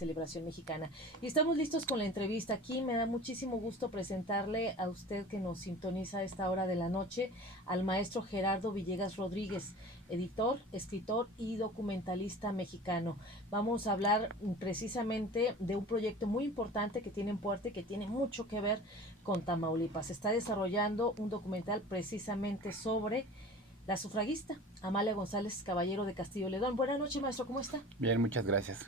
celebración mexicana. Y estamos listos con la entrevista. Aquí me da muchísimo gusto presentarle a usted que nos sintoniza a esta hora de la noche, al maestro Gerardo Villegas Rodríguez, editor, escritor y documentalista mexicano. Vamos a hablar precisamente de un proyecto muy importante que tiene en puerta y que tiene mucho que ver con Tamaulipas. Se está desarrollando un documental precisamente sobre la sufragista Amalia González Caballero de Castillo Ledón. Buenas noches, maestro, ¿cómo está? Bien, muchas gracias.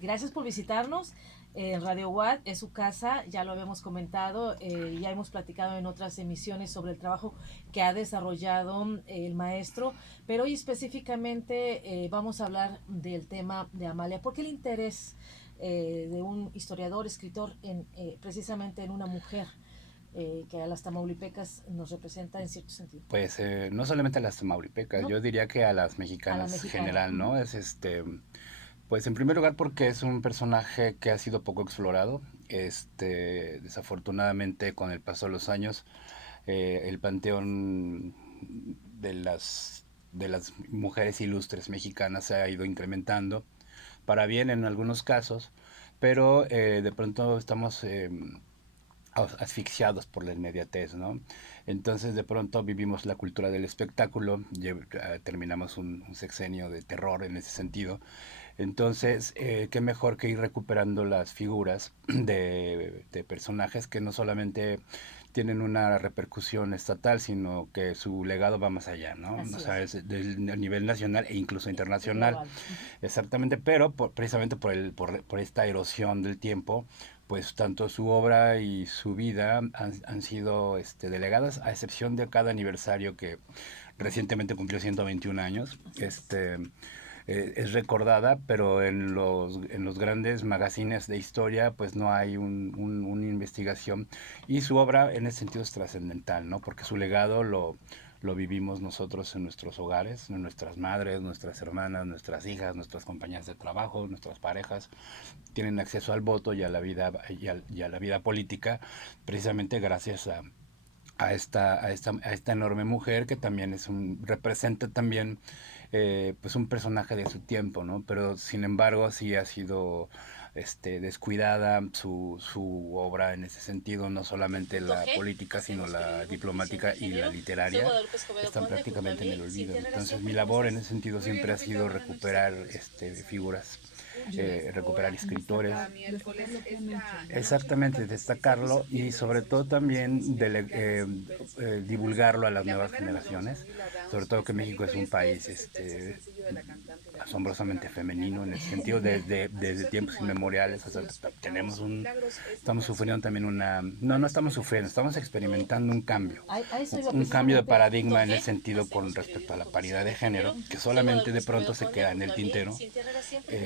Gracias por visitarnos en Radio Watt, es su casa, ya lo habíamos comentado, ya hemos platicado en otras emisiones sobre el trabajo que ha desarrollado el maestro, pero hoy específicamente vamos a hablar del tema de Amalia. ¿Por qué el interés de un historiador, escritor, precisamente en una mujer? Que a las tamaulipecas nos representa en cierto sentido. Pues no solamente a las tamaulipecas, ¿No? yo diría que a las A la mexicanas en mexicana. general, ¿no? Es pues en primer lugar porque es un personaje que ha sido poco explorado. Desafortunadamente con el paso de los años, el panteón de las mujeres ilustres mexicanas se ha ido incrementando, para bien en algunos casos, pero de pronto estamos asfixiados por la inmediatez, ¿no? Entonces de pronto vivimos la cultura del espectáculo, terminamos un sexenio de terror en ese sentido. Entonces, qué mejor que ir recuperando las figuras de personajes que no solamente tienen una repercusión estatal, sino que su legado va más allá, ¿no? Así O sea, es. es a nivel nacional e incluso internacional. Global. Exactamente, pero precisamente por esta erosión del tiempo, pues tanto su obra y su vida han sido delegadas, a excepción de cada aniversario que recientemente cumplió 121 años. Es recordada, pero en los grandes magazines de historia pues no hay una investigación, y su obra en ese sentido es trascendental, ¿no? Porque su legado lo vivimos nosotros en nuestros hogares, en nuestras madres, nuestras hermanas, nuestras hijas, nuestras compañeras de trabajo, nuestras parejas tienen acceso al voto y a la vida y a la vida política, precisamente gracias a esta enorme mujer que también representa también pues un personaje de su tiempo, ¿no? Pero sin embargo sí ha sido descuidada su obra en ese sentido, no solamente la política, sino la diplomática y la literaria están prácticamente en el olvido. Entonces mi labor en ese sentido siempre ha sido recuperar figuras, recuperar escritores, exactamente, destacarlo y sobre todo también divulgarlo a las nuevas generaciones, sobre todo que México es un país asombrosamente femenino en ese sentido, desde tiempos inmemoriales. O sea, estamos sufriendo también no estamos sufriendo, estamos experimentando un cambio, A eso iba un cambio de precisamente. paradigma en ese sentido con respecto a la paridad de género, que solamente de pronto se queda en el tintero,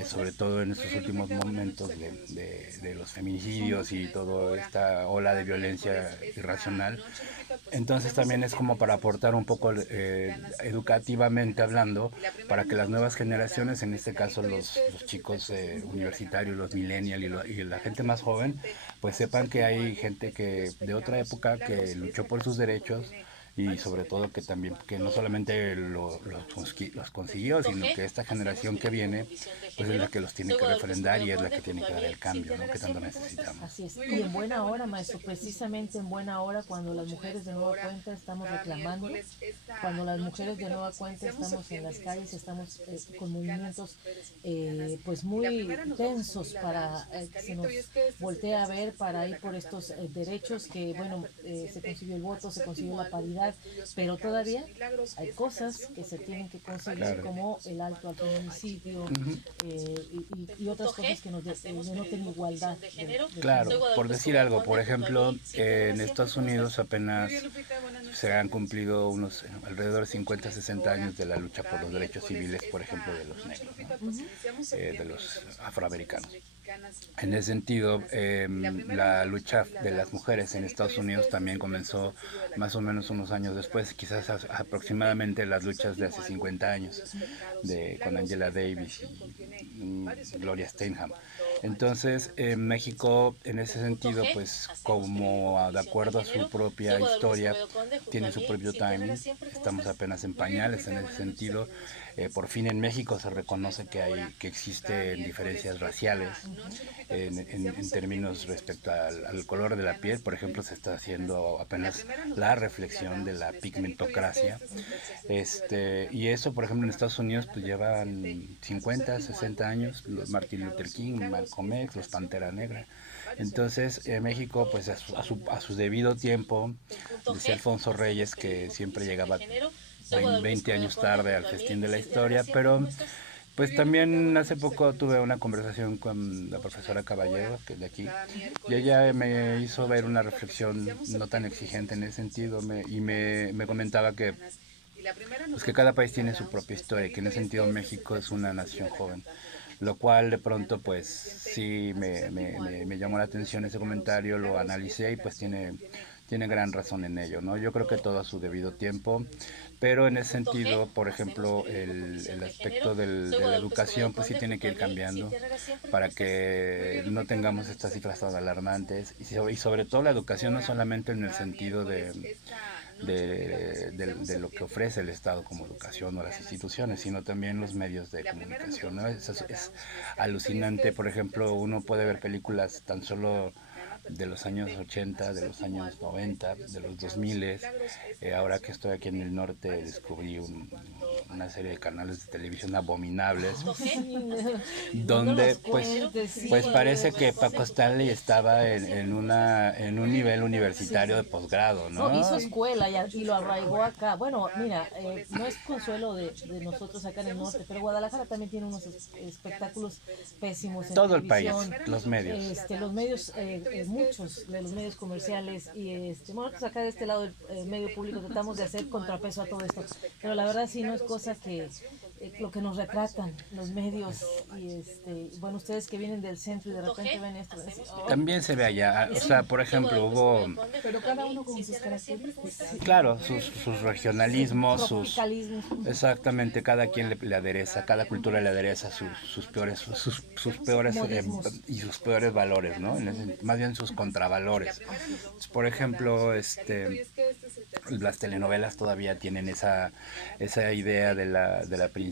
sobre todo en estos últimos momentos de los feminicidios y toda esta ola de violencia irracional. Entonces también es como para aportar un poco educativamente hablando, para que las nuevas generaciones, en este caso los chicos universitarios, los millennials y la gente más joven, pues sepan que hay gente que de otra época que luchó por sus derechos, y sobre todo que también que no solamente los consiguió, sino que esta generación que viene pues es la que los tiene que refrendar y es la que tiene que dar el cambio, ¿no? Que tanto necesitamos. Así es. Y en buena hora, maestro, precisamente en buena hora, cuando las mujeres de nueva cuenta estamos reclamando, cuando las mujeres de nueva cuenta estamos en las calles, estamos con movimientos pues muy tensos para que se nos voltee a ver, para ir por estos derechos que, bueno, se consiguió el voto, se consiguió la paridad, pero todavía hay cosas que se tienen que conseguir, Claro. como el alto al feminicidio, Ujú. y otras cosas que nos denoten igualdad de Claro, género. por decir algo, por ejemplo, en Estados Unidos apenas se han cumplido unos alrededor de 50, 60 años de la lucha por los derechos civiles, por ejemplo, de los negros, ¿no? De los afroamericanos. En ese sentido, la lucha de las mujeres en Estados Unidos también comenzó más o menos unos años después, quizás aproximadamente las luchas de hace 50 años, con Angela Davis y Gloria Steinem. Entonces, México, en ese sentido, pues como de acuerdo a su propia historia, tiene su propio timing, estamos apenas en pañales en ese sentido, Por fin en México se reconoce que existen diferencias raciales en términos respecto al color de la piel. Por ejemplo, se está haciendo apenas la reflexión de la pigmentocracia. Y eso, por ejemplo, en Estados Unidos pues llevan 50, 60 años, los Martin Luther King, Malcolm X, los Pantera Negra. Entonces, México, pues a su debido tiempo, decía Alfonso Reyes que siempre llegaba 20 años tarde al festín de la historia, pero pues también hace poco tuve una conversación con la profesora Caballero, que es de aquí, y ella me hizo ver una reflexión no tan exigente en ese sentido, me comentaba que pues que cada país tiene su propia historia y que en ese sentido México es una nación joven, lo cual de pronto pues sí me llamó la atención ese comentario, lo analicé y pues tiene gran razón en ello, ¿no? Yo creo que todo a su debido tiempo, pero en ese sentido, por ejemplo, el aspecto de la educación pues sí tiene que ir cambiando para que no tengamos estas cifras tan alarmantes y sobre todo la educación no solamente en el sentido de lo que ofrece el Estado como educación o las instituciones, sino también los medios de comunicación, ¿no? Es alucinante, por ejemplo, uno puede ver películas tan solo de los años 80, de los años 90, de los 2000. Ahora que estoy aquí en el norte descubrí una serie de canales de televisión abominables donde pues parece que Paco Stanley estaba en un nivel universitario de posgrado, No, ¿no? hizo escuela y lo arraigó acá. Bueno, mira, no es consuelo de nosotros acá en el norte, pero Guadalajara también tiene unos espectáculos pésimos en Todo el país, televisión. los medios. Los medios, muchos de los medios comerciales y bueno, pues acá de este lado del medio público tratamos de hacer contrapeso a todo esto, pero la verdad sí no es cosa que lo que nos retratan los medios y bueno, ustedes que vienen del centro y de repente ven esto, oh. También se ve allá, o sea, por ejemplo, hubo, pero cada uno con sus características. claro, sus regionalismos, Tropicalismos. exactamente, cada quien le adereza, cada cultura le adereza sus peores, sus peores y sus peores valores, ¿no? Más bien sus contravalores. Por ejemplo, las telenovelas todavía tienen esa idea de la princesa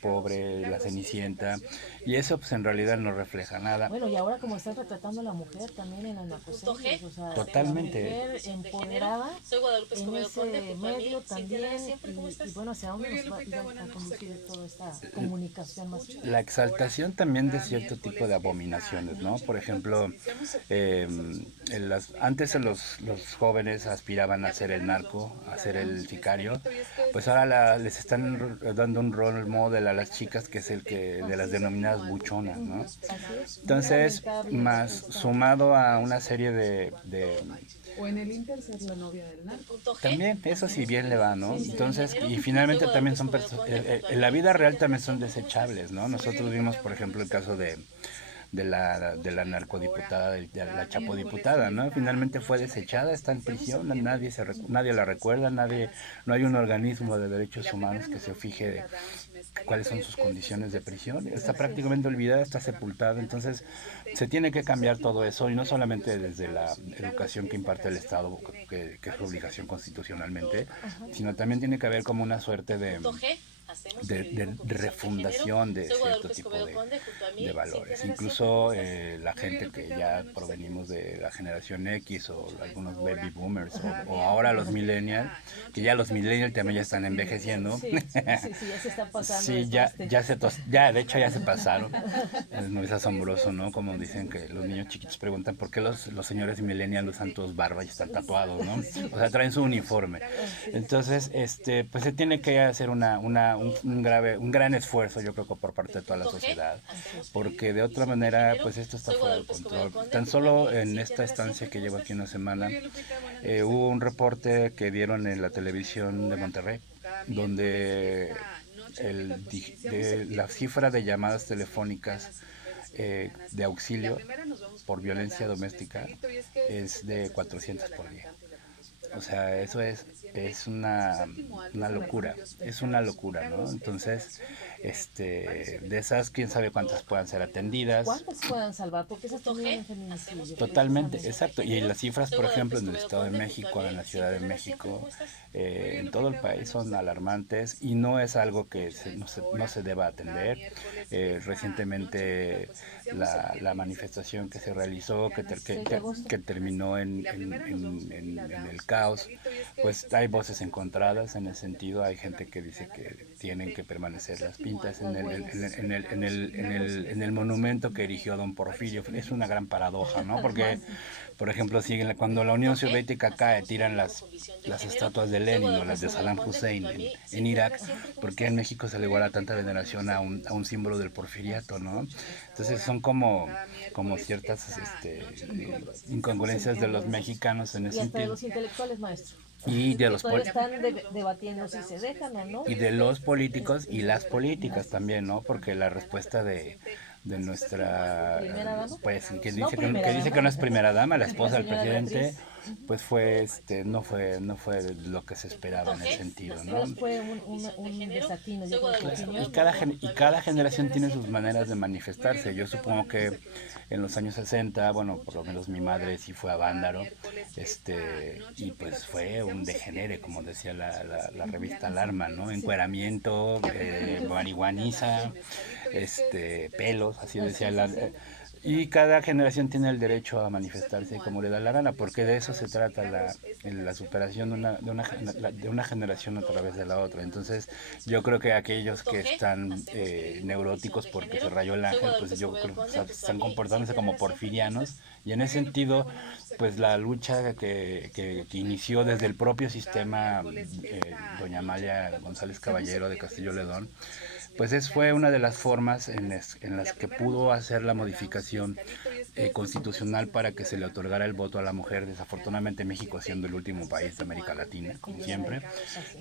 pobre, la cenicienta, y eso pues en realidad no refleja nada. Bueno, y ahora como están retratando a la mujer también en las narcoseries, o sea, totalmente. la mujer empoderada en ese medio también, y bueno, ¿hacia dónde nos va a ir a conducir toda esta comunicación más? La exaltación también de cierto tipo de abominaciones, ¿no? Por ejemplo, antes los jóvenes aspiraban a ser el narco, a ser el sicario, pues ahora les están dando un rol model a las chicas que es el que de las denominadas buchonas, ¿no? Entonces, más sumado a una serie de o en el Inter ser la novia del narco. También, eso sí bien le va, ¿no? Entonces, y finalmente también son en la vida real también son desechables, ¿no? Nosotros vimos, por ejemplo, el caso de la narcodiputada, de la chapodiputada, ¿no? Finalmente fue desechada, está en prisión, nadie la recuerda, no hay un organismo de derechos humanos que se fije de cuáles son sus condiciones de prisión. Está prácticamente olvidada, está sepultada, entonces se tiene que cambiar todo eso, y no solamente desde la educación que imparte el Estado, que es su obligación constitucionalmente, sino también tiene que haber como una suerte de refundación de cierto tipo de valores. Incluso la gente que ya provenimos de la generación X o algunos baby boomers o ahora los millennials, que ya los millennials también ya están envejeciendo. Sí, ya se están pasando. Sí, de hecho ya se pasaron. Es asombroso, ¿no? Como dicen que los niños chiquitos preguntan por qué los señores millennials usan todos barba y están tatuados, ¿no? O sea, traen su uniforme. Entonces, pues se tiene que hacer un gran esfuerzo, yo creo que por parte de toda la sociedad, porque de otra manera pues esto está fuera de control. Tan solo en esta estancia que llevo aquí una semana, hubo un reporte que dieron en la televisión de Monterrey, donde la cifra de llamadas telefónicas de auxilio por violencia doméstica es de 400 por día. O sea, eso es una locura, es una locura, ¿no? Entonces, de esas, quién sabe cuántas puedan ser atendidas. ¿Cuántas puedan salvar? Porque esas terminan en feminicidio, Totalmente, precisamente. exacto. Y las cifras, por ejemplo, en el Estado de México, en la Ciudad de México, en todo el país son alarmantes y no es algo que no se deba atender. Recientemente la manifestación que se realizó, 6 de agosto. que terminó en el caos, pues hay voces encontradas en ese sentido. Hay gente que dice que tienen que permanecer las pintas en el monumento que erigió don Porfirio. Es una gran paradoja, ¿no? Porque, por ejemplo, cuando la Unión Soviética cae, tiran las estatuas de Lenin o las de Saddam Hussein en Irak, porque en México se le guarda tanta veneración a un símbolo del porfiriato, ¿no? Entonces son como ciertas incongruencias de los mexicanos en Y ese hasta de sentido. los intelectuales, maestro. Y de Que los todavía están debatiendo si se dejan o no. y de los políticos y las políticas también, ¿no? Porque la respuesta de nuestra, ¿Primera dama? pues, que No, dice primera que dice dama. que no es primera dama, la La esposa del señora presidente, Beatriz. pues no fue lo que se esperaba en el sentido, ¿no? Pero fue un desatino, yo creo, de opinión. Y cada generación tiene sus maneras de manifestarse. Yo supongo que en los años 60, bueno, por lo menos mi madre sí fue a Vándaro, y pues fue un degenere, como decía la revista Alarma, ¿no? Encueramiento, marihuaniza, pelos, así decía y cada generación tiene el derecho a manifestarse como le da la gana, porque de eso se trata la superación de una generación a través de la otra. Entonces, yo creo que aquellos que están neuróticos porque se rayó el ángel, pues yo creo que están comportándose como porfirianos, y en ese sentido, pues la lucha que inició desde el propio sistema doña Amalia González Caballero de Castillo Ledón, pues fue una de las formas en las que pudo hacer la modificación constitucional para que se le otorgara el voto a la mujer. Desafortunadamente México siendo el último país de América Latina, como siempre,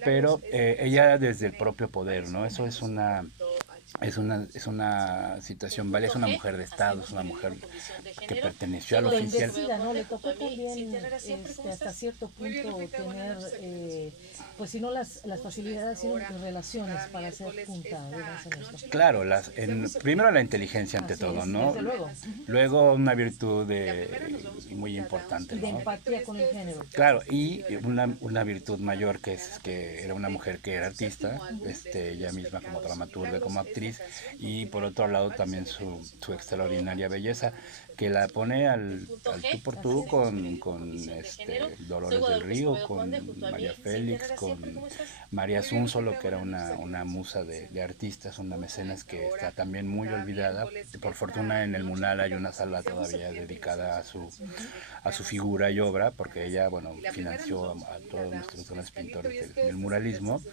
pero ella desde el propio poder, ¿no? Eso es una situación, ¿vale? Es una mujer de Estado, es una mujer que perteneció al oficial. Bendecida, ¿no? Le tocó también hasta cierto punto tener, pues si no las facilidades, sino las relaciones para hacer punta, digamos, en esto. Claro, primero la inteligencia ante Así todo, es, ¿no? desde luego. Luego una virtud muy importante, Y de ¿no? empatía con el género. Claro, y una virtud mayor que es que era una mujer que era artista, ella misma como dramaturga, como actriz, y por otro lado también su extraordinaria belleza, que la pone al tú por tú con Dolores del Río, con María Félix, con María Zúnzolo, que era una musa de artistas, una mecenas que está también muy olvidada. Por fortuna en el Munal hay una sala todavía dedicada a su figura y obra, porque ella, bueno, financió a todos nuestros grandes pintores del muralismo,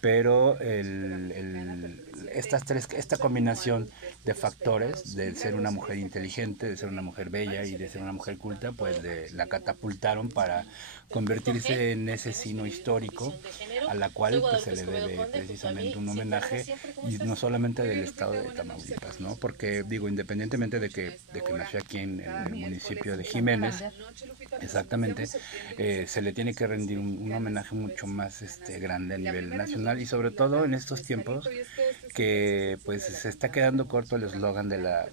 pero esta combinación de factores, de ser una mujer inteligente, de ser una mujer bella y de ser una mujer culta, pues la catapultaron para convertirse en ese signo histórico a la cual pues, se le debe precisamente un homenaje, y no solamente del estado de Tamaulipas, ¿no? Porque digo, independientemente de que nació aquí en el municipio de Jiménez, exactamente, se le tiene que rendir un homenaje mucho más grande a nivel nacional, y sobre todo en estos tiempos que pues se está quedando corto el eslogan de la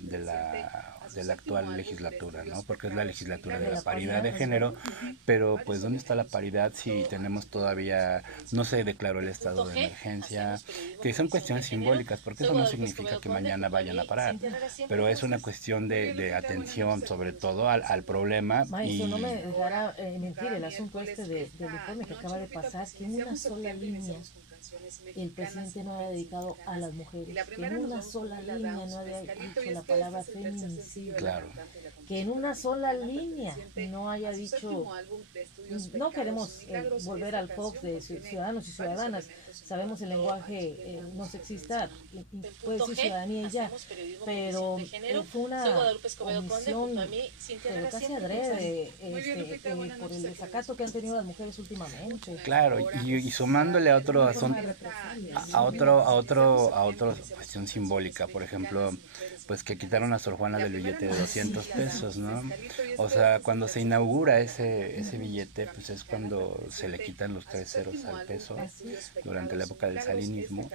actual legislatura, ¿no? Porque es la legislatura de la paridad de género, pero pues ¿dónde está la paridad si tenemos todavía, no se declaró el estado de emergencia? Que son cuestiones simbólicas, porque eso no significa que mañana vayan a parar, pero es una cuestión de atención sobre todo al problema. Maestro, no me dejará mentir el asunto del informe que acaba de pasar, que en una sola línea el presidente no había dedicado a las mujeres, que en una sola línea no había dicho la palabra feminicidio. Claro. Que en una sola línea no haya dicho, no queremos volver al Fox de ciudadanos y ciudadanas, sabemos el lenguaje no sexista, puede decir ciudadanía y ya, pero fue una omisión, pero casi adrede, por el desacato que han tenido las mujeres últimamente. Claro, y sumándole a otro asunto, a otra cuestión simbólica, por ejemplo, pues que quitaron a Sor Juana del billete de 200 pesos, ¿no? O sea, cuando se inaugura ese billete, pues es cuando se le quitan los 3 ceros al peso durante la época del salinismo,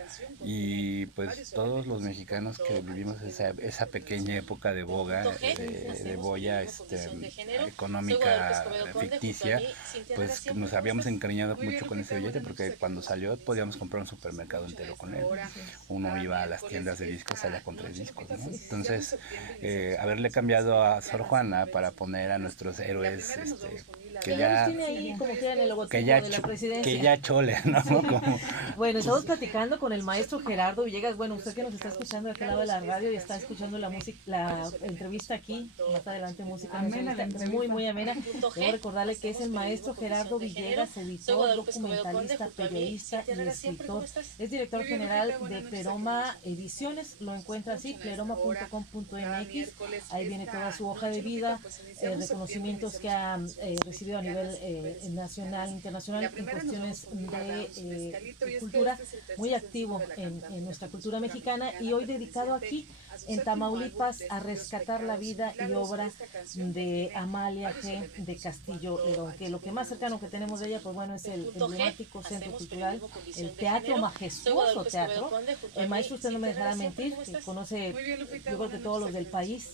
y pues todos los mexicanos que vivimos esa pequeña época de boga, de boya económica ficticia, pues nos habíamos encariñado mucho con ese billete, porque cuando salió podíamos comprar un supermercado entero con él. Uno iba a las tiendas de discos, salía con 3 discos, ¿no? Entonces, haberle cambiado a Sor Juana para poner a nuestros héroes que ya tiene ahí como que en el logotipo que ya de la presidencia. que ya chole, ¿no? Como, Bueno, estamos platicando con el maestro Gerardo Villegas. Bueno, usted que nos está escuchando de aquel lado de la radio y está escuchando la música, la entrevista aquí, más adelante música, amena la entrevista. muy, muy amena. Debo recordarle que es el maestro Gerardo Villegas, editor, documentalista, periodista y escritor. Es director general de Pleroma Ediciones, lo encuentra así, pleroma.com.mx. Ahí viene toda su hoja de vida, reconocimientos que ha recibido a nivel nacional, internacional, en cuestiones de cultura, muy activo en nuestra cultura mexicana, y hoy dedicado aquí en Tamaulipas a rescatar la vida y obra de Amalia G. de Castillo Lerón, que lo que más cercano que tenemos de ella, pues bueno, es el emblemático centro cultural, el teatro, majestuoso teatro. El maestro, usted no me dejará mentir, que conoce, yo creo que todos los del país.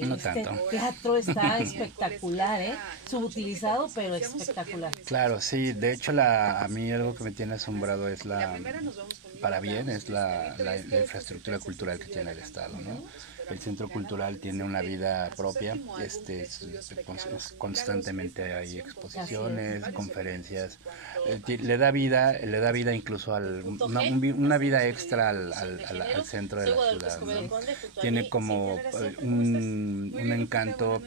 No tanto. Teatro está espectacular, subutilizado, pero espectacular. Claro, sí, de hecho a mí algo que me tiene asombrado es la infraestructura cultural que tiene el Estado, ¿no? El centro cultural tiene una vida propia, constantemente hay exposiciones, conferencias, le da vida incluso una vida extra al centro de la ciudad, ¿no? Tiene como un encanto,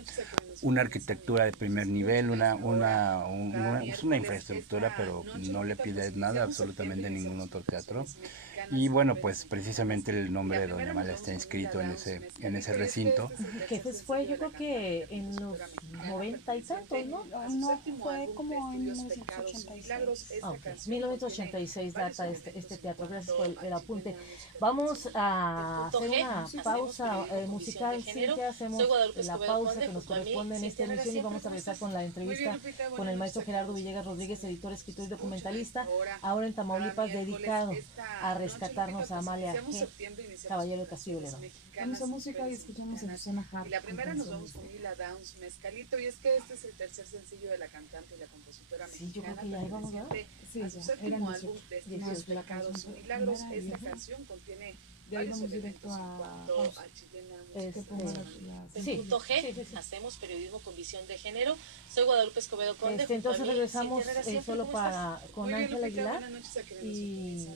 una arquitectura de primer nivel, es una infraestructura, pero no le pide nada absolutamente a ningún otro teatro. Y bueno, pues precisamente el nombre de Doña Amalia está inscrito en ese recinto. Que fue, yo creo que en los 90 y tantos, ¿no? No, fue como en 1986. Ah, okay. 1986 data este teatro. Gracias por el apunte. Vamos a hacer una pausa musical. Cintia, hacemos la pausa que nos corresponde en esta emisión y vamos a regresar con la entrevista con el maestro Gerardo Villegas Rodríguez, editor, escritor y documentalista, ahora en Tamaulipas, dedicado a rescatarnos a Amalia G. Caballero de Castillo Lerón. Vamos a música y escuchamos a Susana Harp. Y la primera nos vamos con Lila Downs, Mezcalito, y es que este es el tercer sencillo de la cantante y la compositora Sí, yo creo mexicana, que ya íbamos, ¿no? Sí, a su ya, séptimo eran álbum, 18. Destinos La Pecados canción y Milagros. primera y Esta esa. canción contiene De ahí varios vamos elementos directo en a cuanto a chilena que ponga las- Sí. Punto G, hacemos periodismo con visión de género. Soy Guadalupe Escobedo Conde. junto a Entonces mí, regresamos Cintia Herrera, siempre, solo ¿cómo estás? con Muy bien, Ángela Lupita, Aguilar buenas noches a quienes y,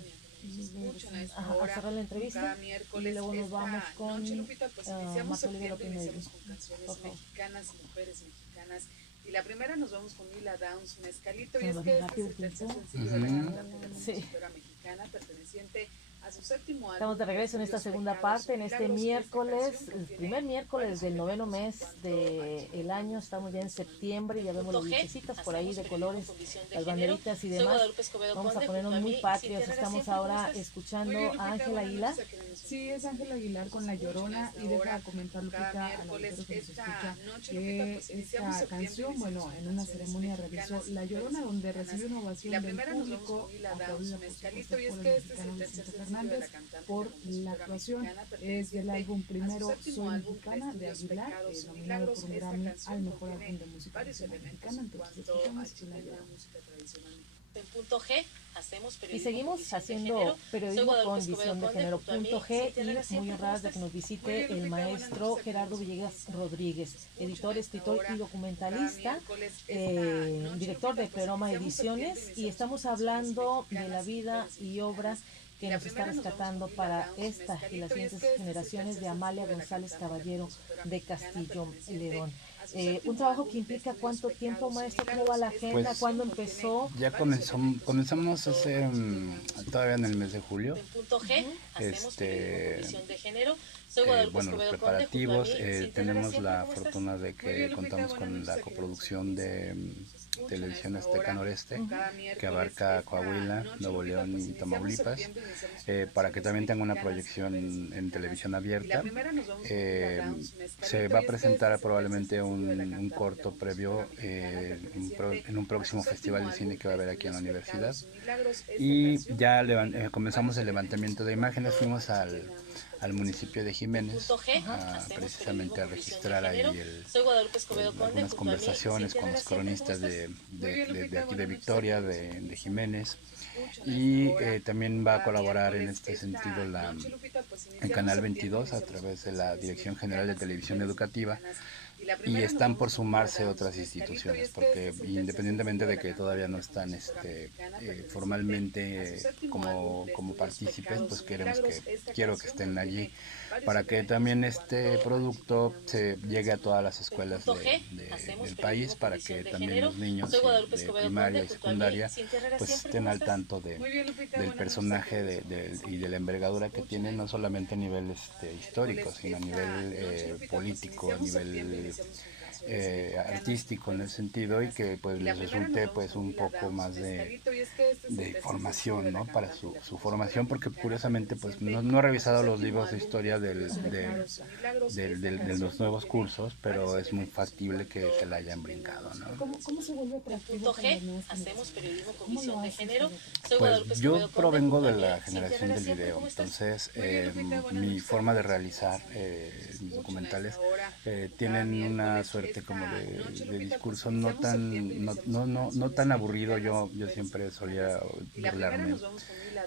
nos escuchan a esta a hora, cerrar la entrevista, cada y miércoles. luego nos Esta vamos con noche, Lupita, pues iniciamos Macaulay de septiembre, López iniciamos Méndez. con canciones Por favor. mexicanas y mujeres mexicanas. Y la primera nos vamos con Lila Downs, Mezcalito, y Se es va que bien este es rápido el el tercer tiempo. sencillo de la cantante y la Sí. compositora mexicana, perteneciente a su séptimo álbum. Estamos de regreso en esta segunda parte, en este miércoles, el primer miércoles del noveno mes del año. Estamos ya en septiembre, ya vemos las Punto G, lucecitas por ahí hacemos de periodismo colores, con visión de las género. banderitas y Soy demás. Guadalupe Escobedo Vamos a Conde, ponernos junto a muy mí, patrios. Cintia Herrera, Estamos siempre, ¿cómo ahora estás? escuchando a Ángela Aguilar. Sí, es Ángela Aguilar con La Llorona, y deja comentar, Lupita, al auditorio que nos escucha, que esta canción, bueno, en una ceremonia realizó La Llorona, donde recibió una ovación del público, aplaudida por supuesto por el mexicano Vicente Fernández por la actuación. Es del álbum primero Soy Mexicana de Aguilar, nominado por un Grammy al mejor álbum de música nacional mexicana. Entonces escuchamos La Llorona. En Punto G, hacemos Y periodismo con seguimos visión de haciendo género. periodismo Soy Guadalupe con Escobedo visión de Conde, género. junto a mí, Punto G, Cintia Herrera, y muy siempre, honradas ¿cómo de que nos estás? visite el maestro Gerardo Villegas Rodríguez, editor, escritor y documentalista, director de Pleroma Ediciones, y estamos hablando de la vida y obra que nos está rescatando para esta y las siguientes generaciones de Amalia González Caballero de Castillo Lerón. Un trabajo que implica cuánto tiempo, maestro, cómo va la agenda, Pues, cuándo empezó. Ya comenzamos todavía en el mes de julio. En Punto G, hacemos periodismo con visión de género. bueno, los preparativos. Tenemos la fortuna de que contamos con la coproducción de Televisión Azteca Noreste, que abarca Coahuila, Nuevo León y Tamaulipas, para que también tenga una proyección en televisión abierta. Se va a presentar probablemente un corto previo en un próximo festival de cine que va a haber aquí en la universidad. Y ya comenzamos el levantamiento de imágenes. Fuimos al municipio de Jiménez precisamente a registrar ahí algunas conversaciones con los cronistas de aquí de Victoria, de Jiménez, y también va a colaborar en este sentido el Canal 22 a través de la Dirección General de Televisión Educativa. Y están por sumarse otras instituciones, porque independientemente de que todavía no están formalmente como partícipes, pues quiero que estén allí para que también este producto se llegue a todas las escuelas del país, para que también los niños de primaria y secundaria pues estén al tanto del personaje y de la envergadura que tiene, no solamente a nivel histórico, sino a nivel político, a nivel artístico en ese sentido, y que pues les resulte pues un poco más de información, ¿no? Para su formación, porque curiosamente pues no he revisado los libros de historia de los nuevos cursos, pero es muy factible que se la hayan brincado, ¿no? ¿Cómo se vuelve atractivo para las nuevas Hacemos periodismo con ¿Cómo visión lo de haces? género. Pues yo provengo de la generación del video, entonces mi forma de realizar mis documentales tienen una suerte como de discurso no tan aburrido. Yo siempre solía burlarme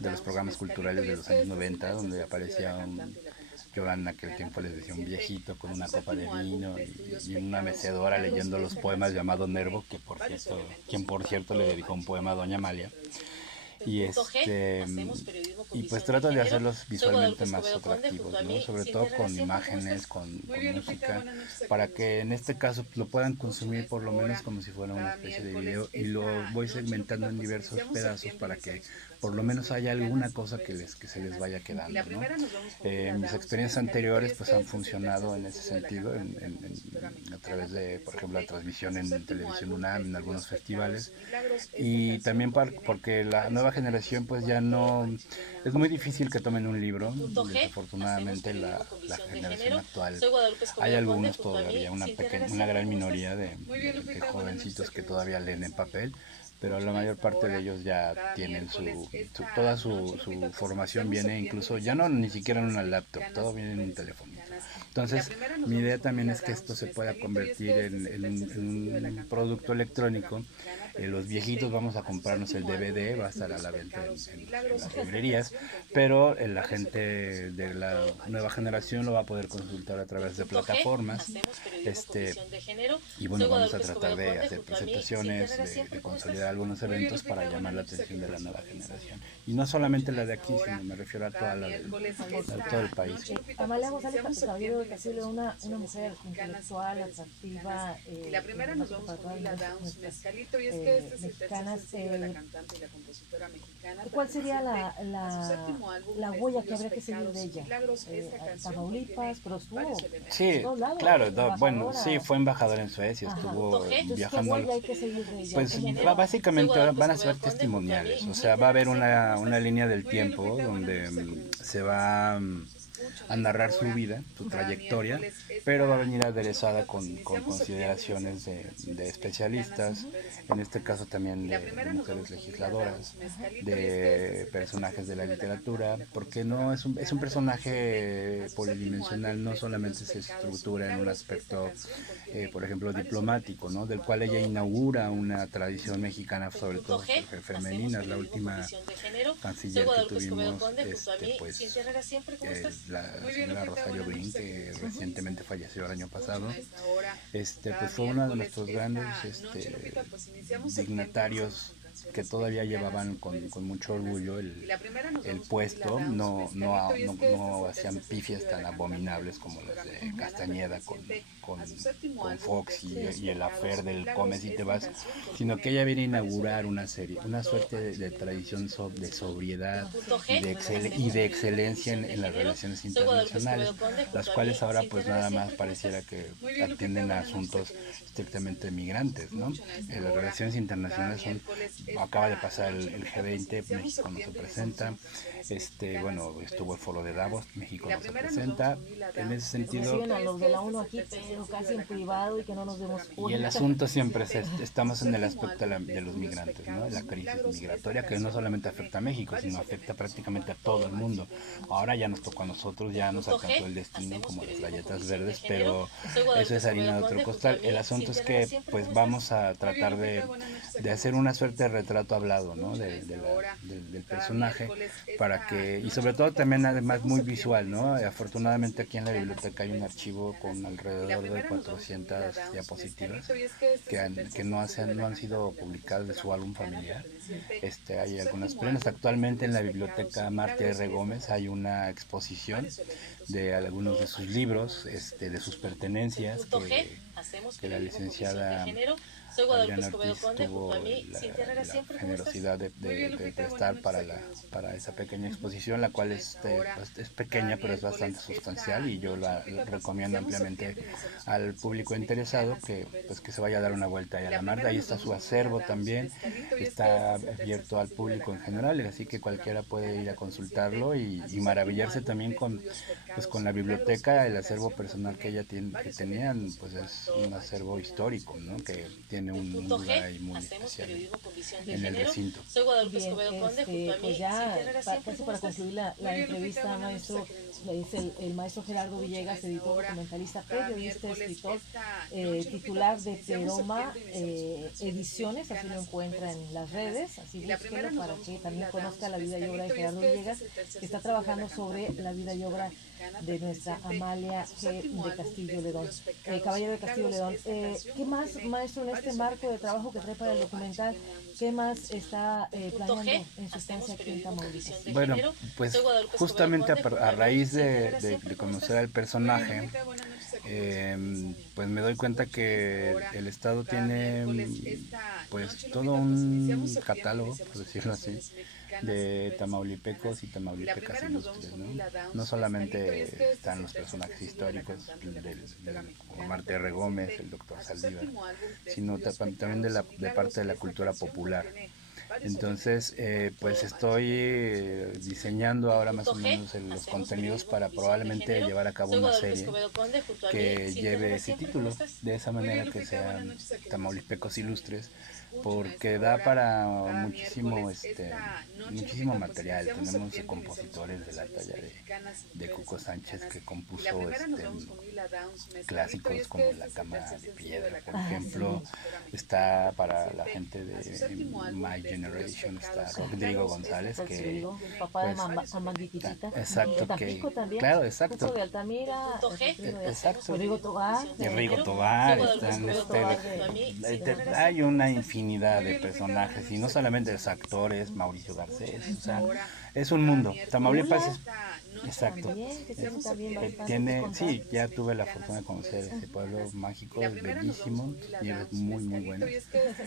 de los programas culturales de los años 90, donde aparecía yo en aquel tiempo les decía un viejito con una copa de vino y una mecedora leyendo los poemas llamado Nervo, quien por cierto le dedicó un poema a Doña Amalia. Y pues trato de hacerlos visualmente más atractivos, ¿no? Sobre todo con imágenes, con música, para que en este caso lo puedan consumir por lo menos como si fuera una especie de video, y lo voy segmentando en diversos pedazos para que por lo menos haya alguna cosa que se les vaya quedando, ¿no? Mis experiencias anteriores pues han funcionado en ese sentido, a través de, por ejemplo, la transmisión en Televisión UNAM, en algunos festivales, y también porque la nueva generación pues ya no, es muy difícil que tomen un libro. Desafortunadamente la generación actual, hay algunos todavía, una gran minoría de jovencitos que todavía leen en papel, pero la mayor parte de ellos ya tienen toda su formación viene incluso, ya no ni siquiera en una laptop, todo viene en un teléfono. Entonces, mi idea también es que esto se pueda convertir en un producto electrónico. Los viejitos vamos a comprarnos el DVD, va a estar a la venta en las librerías, pero la gente de la nueva generación lo va a poder consultar a través de plataformas. Y bueno, vamos a tratar de hacer presentaciones, de consolidar algunos eventos para llamar la atención de la nueva generación. Y no solamente la de aquí, sino me refiero a toda todo el país. Amalia González Caballero de Casillo, una mujer intelectual, atractiva. Y la primera nos vamos con Lila Downs, Mezcalito, y es que este es el tercer sencillo de la cantante y la compositora mexicana. ¿Cuál sería la huella que habría que seguir de ella? Tamaulipas, pero estuvo sí, en todos lados, claro, bueno, sí, fue embajadora en Suecia, estuvo viajando. ¿Qué huella hay que seguir de ella? Pues básicamente van a ser testimoniales, o sea, va a haber una línea del tiempo donde se va a narrar su vida, su trayectoria, pero va a venir aderezada con consideraciones de especialistas, en este caso también de mujeres legisladoras, de personajes de la literatura, porque no es un personaje polidimensional, no solamente se estructura en un aspecto, por ejemplo, diplomático, ¿no? Del cual ella inaugura una tradición mexicana, sobre todo femenina. La última canciller que tuvimos, pues la señora Rosario Brin, que recientemente falleció el año pasado, pues fue uno de nuestros grandes dignatarios que todavía llevaban con mucho orgullo el puesto, no hacían pifias tan abominables como las de Castañeda con Fox y el afer del Comes y te vas, sino que ella viene a inaugurar una suerte de tradición de sobriedad y de excelencia en las relaciones internacionales, las cuales ahora pues nada más pareciera que atienden a asuntos estrictamente migrantes, ¿no? Las relaciones internacionales acaba de pasar el G20, México no se presenta, bueno, estuvo el foro de Davos, México no se presenta, en ese sentido. Reciben a los de la ONU aquí, pero casi en privado y que no nos demos cuenta. Y el asunto siempre estamos en el aspecto de los migrantes, ¿no? La crisis migratoria que no solamente afecta a México, sino afecta prácticamente a todo el mundo. Ahora ya nos tocó a nosotros, ya nos alcanzó el destino como las galletas verdes, pero eso es harina de otro costal. El asunto es que pues vamos a tratar de hacer una suerte de retrato hablado, ¿no? Del personaje para que, y sobre todo también además muy visual, ¿no? Afortunadamente aquí en la biblioteca hay un archivo con alrededor de 400 diapositivas que no han sido publicadas de su álbum familiar. Hay algunas plenas. Actualmente en la biblioteca Marta R. Gómez hay una exposición de algunos de sus libros, de sus pertenencias, que la licenciada Adriana Ortiz tuvo la generosidad de prestar para esa pequeña exposición, la cual es pequeña pero es bastante sustancial, y yo la recomiendo ampliamente al público interesado que se vaya a dar una vuelta ahí a la Marta. Ahí está su acervo también, está abierto al público en general, así que cualquiera puede ir a consultarlo y maravillarse también con la biblioteca. El acervo personal que ella tenían, pues es un acervo histórico, ¿no? Que tiene un lugar ahí muy especial en el recinto. Soy Guadalupe Escobedo Conde, junto a mí, pues ya casi para concluir la entrevista, maestro, es el maestro Gerardo Villegas, editor, documentalista, periodista, escritor, titular de Peroma Ediciones, así lo encuentra en las redes, así búsquelo para que también conozca la vida y obra de Gerardo Villegas, que está trabajando sobre la vida y obra de nuestra Amalia G. de Castillo Ledón, Caballero de Castillo Ledón. ¿Qué más, maestro, en este marco de trabajo que trae para el documental, qué más está planeando en su estancia aquí en Tamaulipas? Bueno, pues justamente a raíz de conocer al personaje, pues me doy cuenta que el Estado tiene pues todo un catálogo, por decirlo así, de tamaulipecos y tamaulipecas ilustres, ¿no? No solamente están los personajes históricos como Marta R. Gómez, el doctor Saldívar, sino también de parte de la cultura popular. Entonces, pues estoy diseñando ahora más o menos los contenidos para probablemente llevar a cabo una serie que lleve ese título, de esa manera que sean Tamaulipecos Ilustres, porque da para muchísimo material. Tenemos compositores de la talla de Cuco Sánchez, que compuso clásicos como La Cama de Piedra, por ejemplo. Está para la gente de My Generation, está Rodrigo González, que papá de Amandititita, exacto, que claro, exacto, de Altamira, exacto, Rodrigo Tobar, hay una infinidad de personajes, y no solamente los actores, Mauricio Garcés, o sea, es un mundo. Tamaulipas es exacto. Sí, ya tuve la fortuna de conocer ese pueblo mágico, es bellísimo, y es muy muy bueno,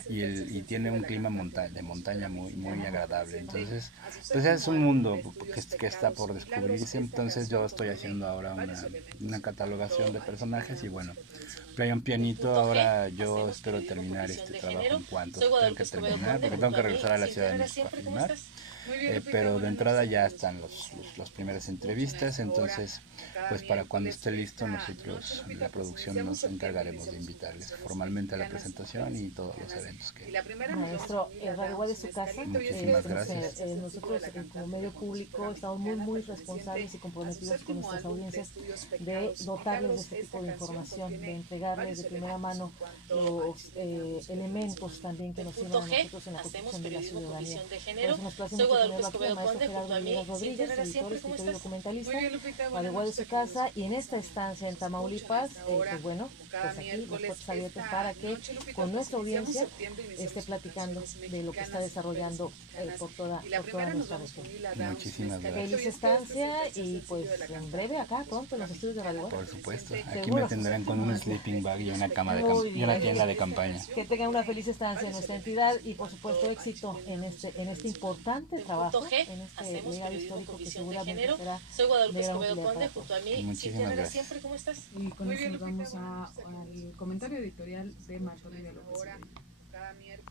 y tiene un clima de montaña muy muy agradable. Entonces, pues es un mundo que está por descubrirse. Entonces yo estoy haciendo ahora una catalogación de personajes, y bueno, play un pianito. Ahora yo espero terminar este trabajo en cuanto tenga que terminar, porque tengo que regresar a la Ciudad de México a filmar. Pero de entrada ya están las primeras entrevistas. Entonces, pues para cuando esté listo, nosotros, la producción, nos encargaremos de invitarles formalmente a la presentación y todos los eventos que... Maestro, Radio Guay de su casa. Muchísimas gracias. Nosotros como medio público estamos muy responsables y comprometidos con nuestras audiencias de dotarles de este tipo de información, de entregarles de primera mano los elementos también que nos sirvan a nosotros en la construcción de la ciudadanía. Entonces nos place tenerlo aquí, el maestro Gerardo Villegas Rodríguez, editor, escritor y documentalista, adecuado de su casa, y en esta estancia en Tamaulipas, pues bueno, pues aquí las puertas abiertas para que con nuestra audiencia esté platicando de lo que está desarrollando por toda nuestra región. Muchísimas gracias. Feliz estancia y pues en breve acá, pronto en los estudios de Radio. Por supuesto, aquí ¿Seguro? me tendrán con un sleeping bag y una cama de y una tienda de campaña. Que tengan una feliz estancia en nuestra entidad y por supuesto éxito en este importante trabajo, en este legado histórico que seguramente será Soy Guadalupe de gran Escobedo utilidad Conde, para junto a todos. mí, Muchísimas Cintia Herrera gracias. siempre, ¿cómo estás? Y con eso nos vamos al comentario editorial de Marjorie de López.